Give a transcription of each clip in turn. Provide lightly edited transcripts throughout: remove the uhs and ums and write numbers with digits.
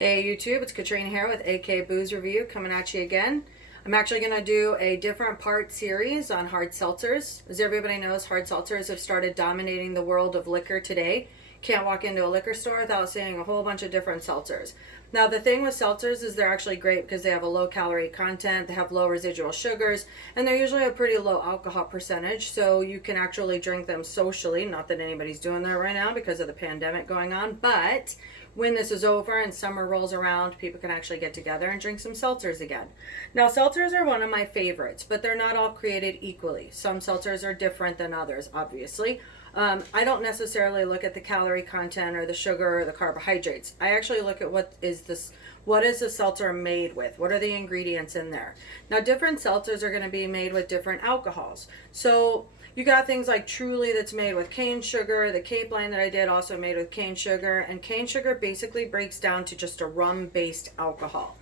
Hey YouTube, it's Katrina here with AK Booze Review coming at you again. I'm actually going to do a different part series on hard seltzers. As everybody knows, hard seltzers have started dominating the world of liquor today. Can't walk into a liquor store without seeing a whole bunch of different seltzers. Now the thing with seltzers is they're actually great because they have a low calorie content, they have low residual sugars, and they're usually a pretty low alcohol percentage, so you can actually drink them socially. Not that anybody's doing that right now because of the pandemic going on, but when this is over and summer rolls around, people can actually get together and drink some seltzers again. Now, seltzers are one of my favorites, but they're not all created equally. Some seltzers are different than others, obviously. I don't necessarily look at the calorie content or the sugar or the carbohydrates. I actually look at what is the seltzer made with? What are the ingredients in there? Now, different seltzers are going to be made with different alcohols. So you got things like Truly that's made with cane sugar. The Cape line that I did also made with cane sugar. And cane sugar basically breaks down to just a rum-based alcohol.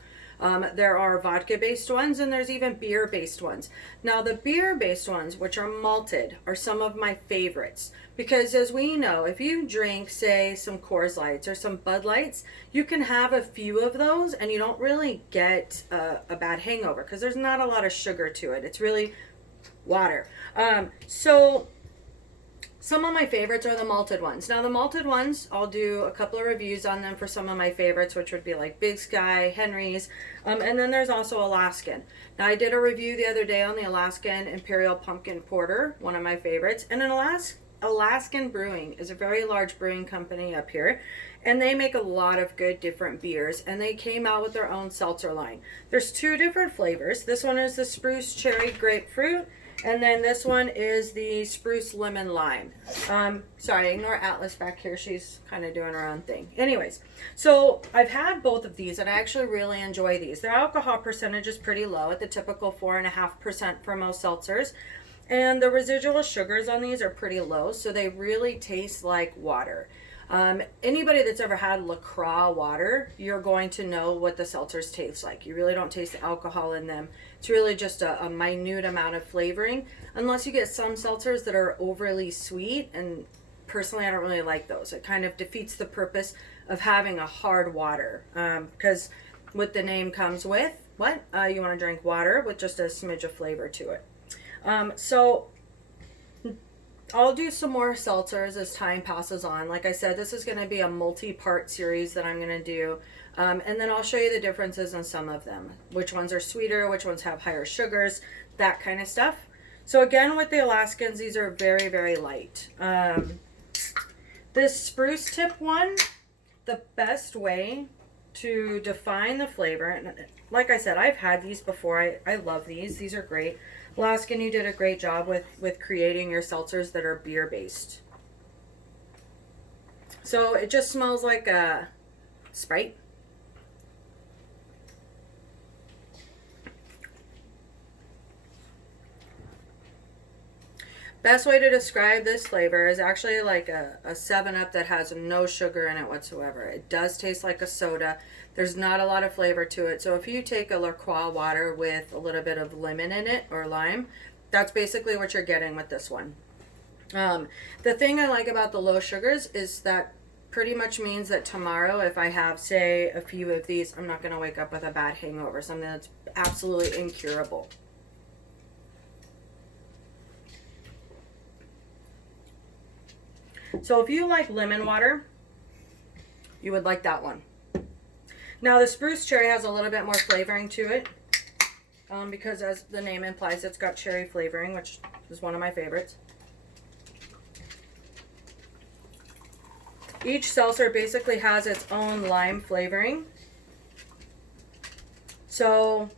There are vodka-based ones, and there's even beer-based ones. Now, the beer-based ones, which are malted, are some of my favorites. Because as we know, if you drink, say, some Coors Lights or some Bud Lights, you can have a few of those, and you don't really get a bad hangover, because there's not a lot of sugar to it. It's really water. So some of my favorites are the malted ones. Now the malted ones, I'll do a couple of reviews on them for some of my favorites, which would be like Big Sky, Henry's, and then there's also Alaskan. Now I did a review the other day on the Alaskan Imperial Pumpkin Porter, one of my favorites. And Alaskan Brewing is a very large brewing company up here, and they make a lot of good different beers, and they came out with their own seltzer line. There's two different flavors. This one is the Spruce Cherry Grapefruit, and then this one is the Spruce Lemon-Lime. Sorry, ignore Atlas back here. She's kind of doing her own thing. Anyways, so I've had both of these, and I actually really enjoy these. Their alcohol percentage is pretty low at the typical 4.5% for most seltzers. And the residual sugars on these are pretty low, so they really taste like water. Anybody that's ever had LaCroix water, you're going to know what the seltzers taste like. You really don't taste the alcohol in them. It's really just a minute amount of flavoring, unless you get some seltzers that are overly sweet, and personally I don't really like those. It kind of defeats the purpose of having a hard water, because with the name comes with, what? You want to drink water with just a smidge of flavor to it. So I'll do some more seltzers as time passes on. Like I said, this is going to be a multi-part series that I'm going to do. And then I'll show you the differences in some of them. Which ones are sweeter, which ones have higher sugars, that kind of stuff. So again, with the Alaskans, these are very, very light. This spruce tip one, the best way to define the flavor, and like I said, I've had these before. I love these. These are great. Alaskan, you did a great job with creating your seltzers that are beer based. So it just smells like a Sprite. Best way to describe this flavor is actually like a 7-Up that has no sugar in it whatsoever. It does taste like a soda. There's not a lot of flavor to it. So if you take a LaCroix water with a little bit of lemon in it or lime, that's basically what you're getting with this one. The thing I like about the low sugars is that pretty much means that tomorrow, if I have, say, a few of these, I'm not going to wake up with a bad hangover, something that's absolutely incurable. So if you like lemon water, you would like that one. Now the spruce cherry has a little bit more flavoring to it, because as the name implies, it's got cherry flavoring, which is one of my favorites. Each seltzer basically has its own lime flavoring. So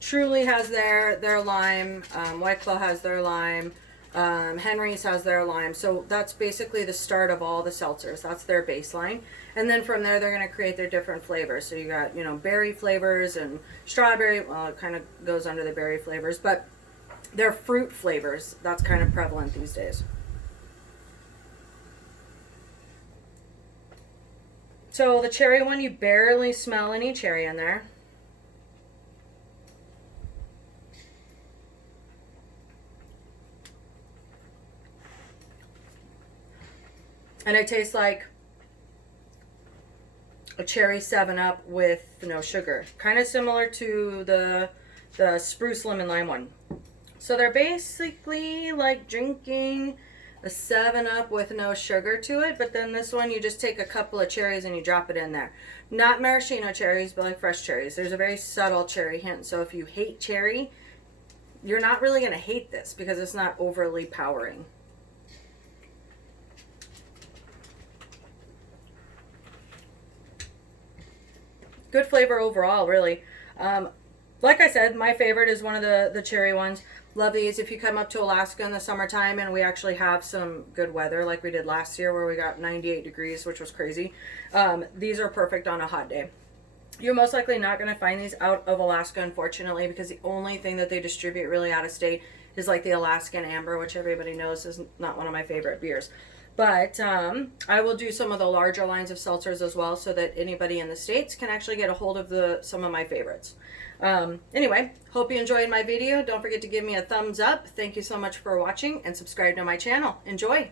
Truly has their lime, White Claw has their lime, Henry's has their lime. So that's basically the start of all the seltzers. That's their baseline. And then from there, they're going to create their different flavors. So you got, berry flavors and strawberry. Well, it kind of goes under the berry flavors, but they're fruit flavors. That's kind of prevalent these days. So the cherry one, you barely smell any cherry in there. And it tastes like a cherry 7-Up with no sugar. Kind of similar to the Spruce Lemon-Lime one. So they're basically like drinking a 7-Up with no sugar to it, but then this one you just take a couple of cherries and you drop it in there. Not maraschino cherries, but like fresh cherries. There's a very subtle cherry hint, so if you hate cherry, you're not really going to hate this because it's not overly powering. Good flavor overall, really. Like I said, my favorite is one of the cherry ones. Love these if you come up to Alaska in the summertime and we actually have some good weather like we did last year where we got 98 degrees, which was crazy. These are perfect on a hot day. You're most likely not going to find these out of Alaska, unfortunately, because the only thing that they distribute really out of state is like the Alaskan Amber, which everybody knows is not one of my favorite beers. But I will do some of the larger lines of seltzers as well so that anybody in the States can actually get a hold of some of my favorites. Anyway, hope you enjoyed my video. Don't forget to give me a thumbs up. Thank you so much for watching and subscribe to my channel. Enjoy!